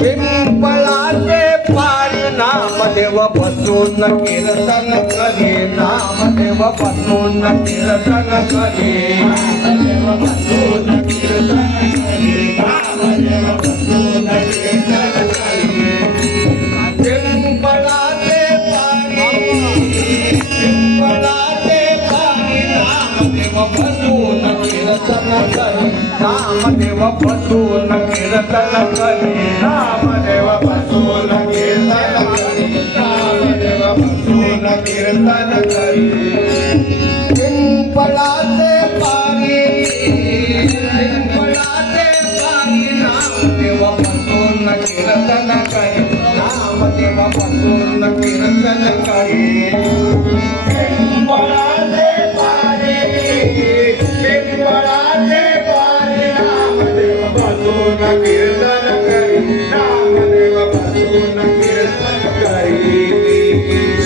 पिंपळाचे पारी नामदेव बसून कीर्तन करे नामदेव बसून कीर्तन करे नामदेव बसून कीर्तन करे नामदेव बसून कीर्तन करे पिंपळाचे पारी नामदेव बसून कीर्तन करे नामदेव बसून कीर्तन करे नामदेव बसून कीर्तन करे नामदेव बसून कीर्तन करे पिंपळाचे पारी नामदेव बसून कीर्तन करे नामदेव बसून कीर्तन करे पिंपळाचे पारी नामदेव बसून कीर्तन करे नामदेव बसून कीर्तन करे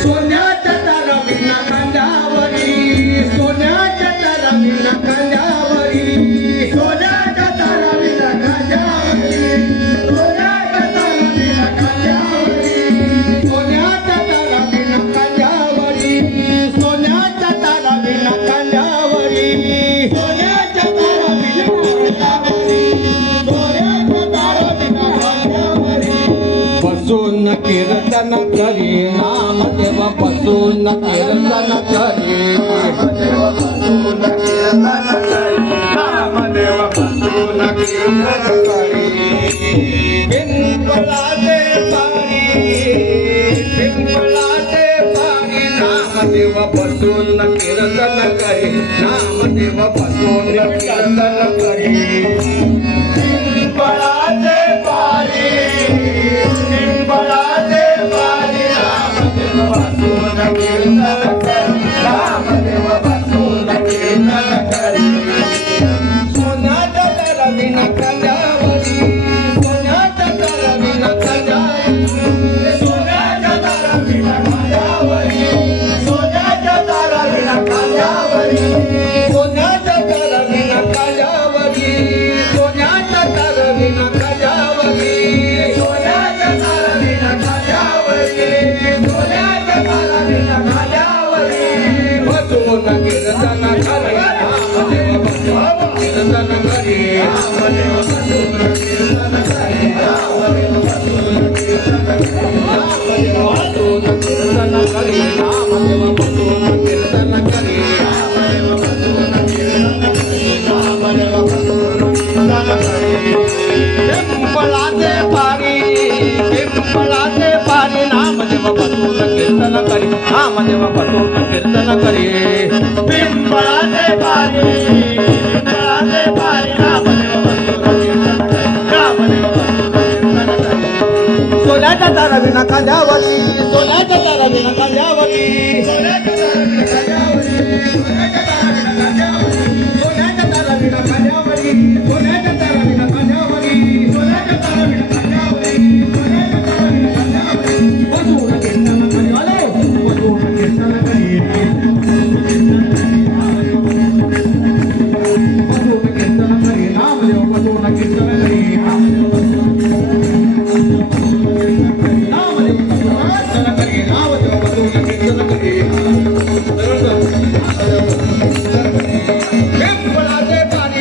सोन्याच्या तारवीना खांद्यावरी सोन्याच्या तारवीना खांद्यावरी सोन्याच्या तारवीना खांद्यावरी सोन्याच्या तारवीना खांद्यावरी सोन्याच्या तारवीना खांद्यावरी सोन्याच्या तारवीना खांद्यावरी सोन्याच्या तारवीना बसून कीर्तन करी नामदेव बसून कीर्तन करी नामदेव बसून कीर्तन करी नामदेव बसून कीर्तन करी पिंपळाचे पारी नामदेव बसून कीर्तन करी नामदेव बसून कीर्तन करी पिंपळाचे पारी नामदेव बसून कीर्तन करी नामदेव बसून कीर्तन करी सोन्याच्या तारवीना खांद्यावरी सोन्याच्या तारवीना खांद्यावरी सोन्याच्या तारवीना खांद्यावरी सोन्याच्या तारवीना खांद्यावरी सोन्याच्या तारवीना खांद्यावरी सोन्याच्या तारवीना खांद्यावरी सोन्याच्या तारवीना खांद्यावरी सोन्याच्या तारवीना खांद्यावरी बसून कीर्तन करे नामदेव बसून कीर्तन करे नामदेव बसून कीर्तन करे नामदेव बसून कीर्तन करे नामदेव बसून कीर्तन करे नामदेव बसून कीर्तन करे नामदेव बसून कीर्तन करे नामदेव बसून कीर्तन करे पिंपळाचे पारी नामदेव बसून कीर्तन करे नामदेव बसून कीर्तन करे पिंपळाचे पारी नामदेव बसून कीर्तन करे नामदेव बसून कीर्तन करे सोन्याच्या तारवीना खांद्यावरी सोन्याच्या तारवीना खांद्यावरी सोन्याच्या तारवीना खांद्यावरी सोन्याच्या तारवीना खांद्यावरी सोन्याच्या तारवीना खांद्यावरी सोन्याच्या तारवीना खांद्यावरी सोन्याच्या तारवीना खांद्यावरी बसून कीर्तन करे आले बसून कीर्तन करे बसून कीर्तन करे नामदेव बसून कीर्तन करे नामदेव बसून कीर्तन करे पिंपळाचे पारी